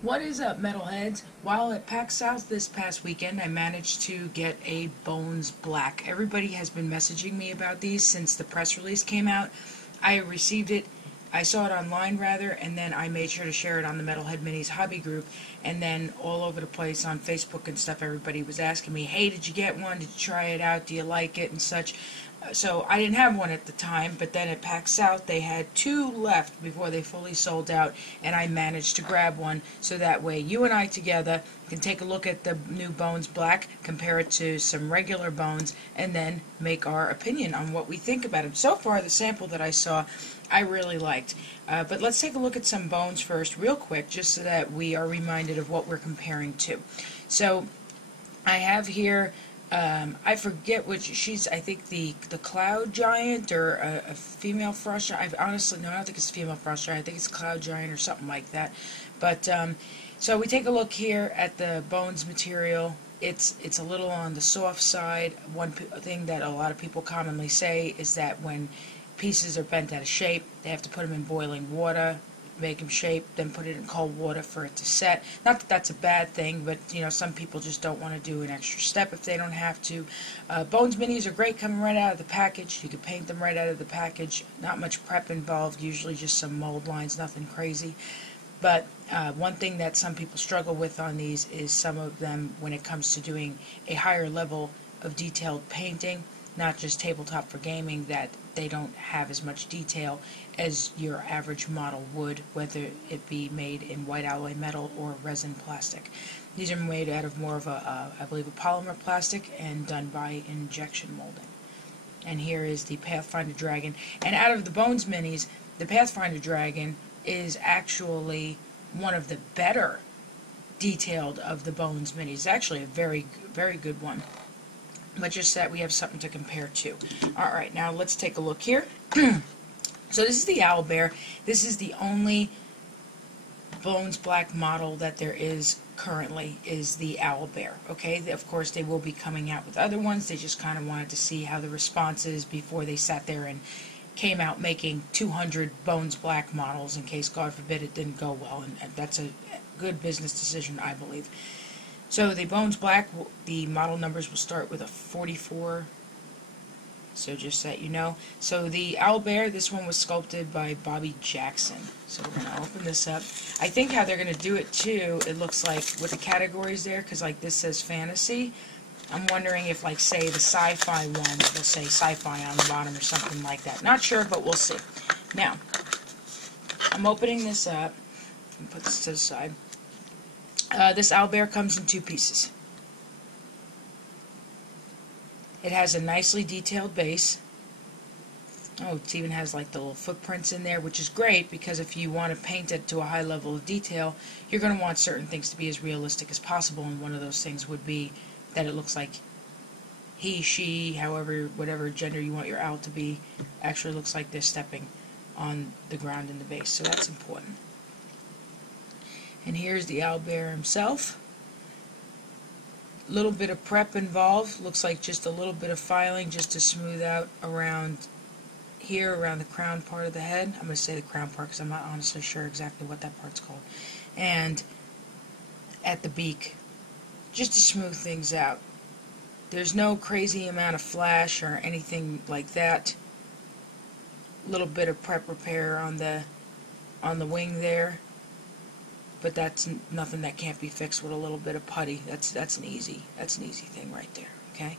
What is up, Metalheads? While at PAX South this past weekend, I managed to get a Bones Black. Everybody has been messaging me about these since the press release came out. I received it, I saw it online rather, and then I made sure to share it on the Metalhead Minis hobby group, and then all over the place on Facebook and stuff, everybody was asking me, hey, did you get one? Did you try it out? Do you like it? And such. So I didn't have one at the time, but then at PAX South they had two left before they fully sold out, and I managed to grab one so that way you and I together can take a look at the new Bones Black, compare it to some regular bones, and then make our opinion on what we think about them. So far, the sample that I saw, I really liked. But let's take a look at some bones first real quick, just so that we are reminded of what we're comparing to. So I have here I forget which she's. I think the Cloud Giant or a female frost giant. I honestly no, I don't think it's a female frost giant. I think it's Cloud Giant or something like that. But so we take a look here at the bones material. It's a little on the soft side. One thing that a lot of people commonly say is that when pieces are bent out of shape, they have to put them in boiling water, make them shape, then put it in cold water for it to set. Not that that's a bad thing, but you know, some people just don't want to do an extra step if they don't have to. Bones Minis are great coming right out of the package. You can paint them right out of the package. Not much prep involved, usually just some mold lines, nothing crazy. But one thing that some people struggle with on these is some of them, when it comes to doing a higher level of detailed painting, not just tabletop for gaming, that they don't have as much detail as your average model would, whether it be made in white alloy metal or resin plastic. These are made out of more of a, I believe, a polymer plastic and done by injection molding. And here is the Pathfinder Dragon. And out of the Bones Minis, the Pathfinder Dragon is actually one of the better detailed of the Bones Minis. It's actually a very, very good one. But just that we have something to compare to. Alright, now let's take a look here. So this is the Owlbear. This is the only Bones Black model that there is currently, is the Owlbear. Okay, of course they will be coming out with other ones. They just kind of wanted to see how the response is before they sat there and came out making 200 Bones Black models in case, God forbid, it didn't go well. And that's a good business decision, I believe. So the Bones Black, the model numbers will start with a 44, so just so that you know. So the Owlbear, this one was sculpted by Bobby Jackson. So we're going to open this up. I think how they're going to do it too, it looks like with the categories there, because like this says fantasy, I'm wondering if like say the sci-fi one, they'll say sci-fi on the bottom or something like that. Not sure, but we'll see. Now, I'm opening this up, and put this to the side. This Owlbear comes in two pieces. It has a nicely detailed base. Oh, it even has like the little footprints in there, which is great because if you want to paint it to a high level of detail, you're going to want certain things to be as realistic as possible, and one of those things would be that it looks like he, she, however, whatever gender you want your owl to be, actually looks like they're stepping on the ground in the base, so that's important. And here's the Owlbear himself. Little bit of prep involved. Looks like just a little bit of filing just to smooth out around here, around the crown part of the head. I'm going to say the crown part because I'm not honestly sure exactly what that part's called. And at the beak, just to smooth things out. There's no crazy amount of flash or anything like that. Little bit of prep repair on the wing there. But that's nothing that can't be fixed with a little bit of putty. That's an easy thing right there. Okay.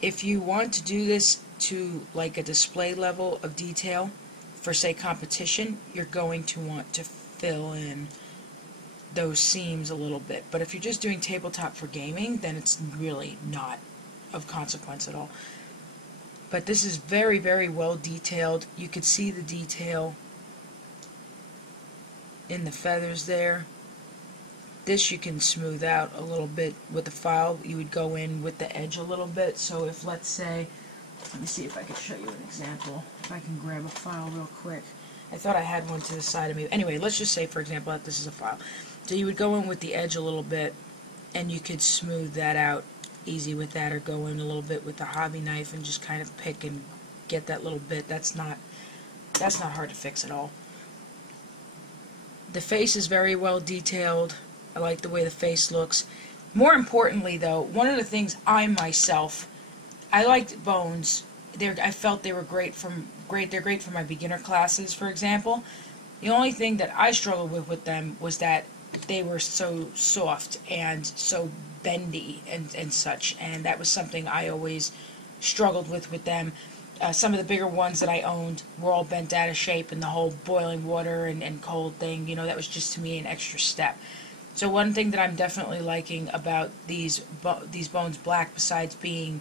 If you want to do this to like a display level of detail for say competition, you're going to want to fill in those seams a little bit. But if you're just doing tabletop for gaming, then it's really not of consequence at all. But this is very, very well detailed. You could see the detail in the feathers there. This you can smooth out a little bit with the file. You would go in with the edge a little bit. So if, let's say, let me see if I can show you an example. If I can grab a file real quick. I thought I had one to the side of me. Anyway, let's just say, for example, that this is a file. So you would go in with the edge a little bit, and you could smooth that out easy with that, or go in a little bit with the hobby knife and just kind of pick and get that little bit. That's not hard to fix at all. The face is very well detailed. I like the way the face looks. More importantly, though, one of the things I liked Bones. I felt they were great. They're great for my beginner classes, for example. The only thing that I struggled with them was that they were so soft and so bendy and such, and that was something I always struggled with them. Some of the bigger ones that I owned were all bent out of shape, and the whole boiling water and cold thing, that was just to me an extra step. So one thing that I'm definitely liking about these Bones Black, besides being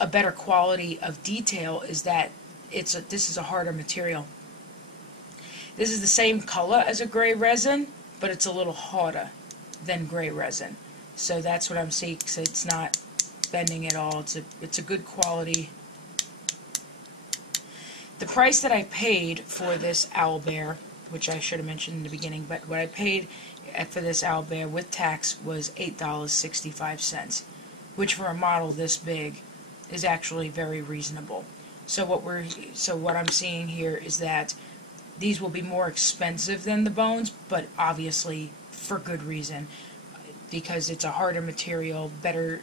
a better quality of detail, is that this is a harder material. This is the same color as a gray resin, but it's a little harder than gray resin. So that's what I'm seeing. So it's not bending at all. It's a good quality. The price that I paid for this Owlbear, which I should have mentioned in the beginning, but what I paid for this Owlbear with tax was $8.65, which for a model this big is actually very reasonable. So what I'm seeing here is that these will be more expensive than the Bones, but obviously for good reason, because it's a harder material, better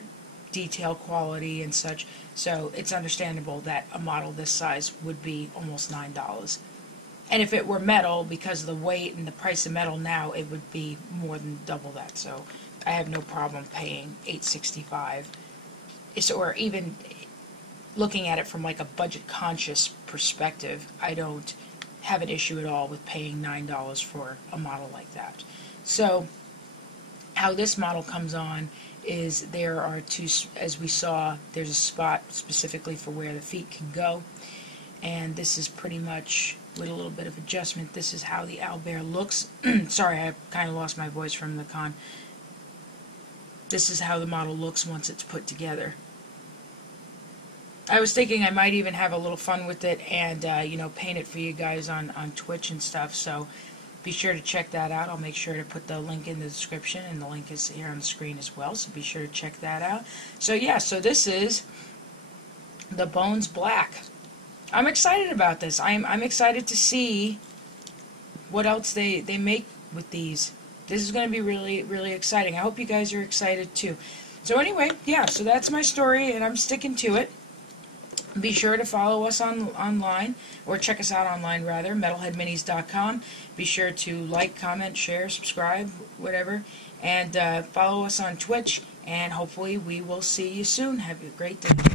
detail quality and such. So it's understandable that a model this size would be almost $9. And if it were metal, because of the weight and the price of metal now, it would be more than double that. So I have no problem paying $8.65. Or even looking at it from like a budget-conscious perspective, I don't have an issue at all with paying $9 for a model like that. So how this model comes on is there are two, as we saw, there's a spot specifically for where the feet can go, and this is pretty much, with a little bit of adjustment, this is how the Owlbear looks. Sorry, I kind of lost my voice from the con. This is how the model looks once it's put together. I was thinking I might even have a little fun with it and, paint it for you guys on Twitch and stuff, so be sure to check that out. I'll make sure to put the link in the description, and the link is here on the screen as well, so be sure to check that out. So yeah, so this is the Bones Black. I'm excited about this. I'm excited to see what else they make with these. This is going to be really, really exciting. I hope you guys are excited too. So anyway, yeah, so that's my story, and I'm sticking to it. Be sure to follow us online, or check us out online rather, metalheadminis.com. Be sure to like, comment, share, subscribe, whatever, and follow us on Twitch, and hopefully we will see you soon. Have a great day.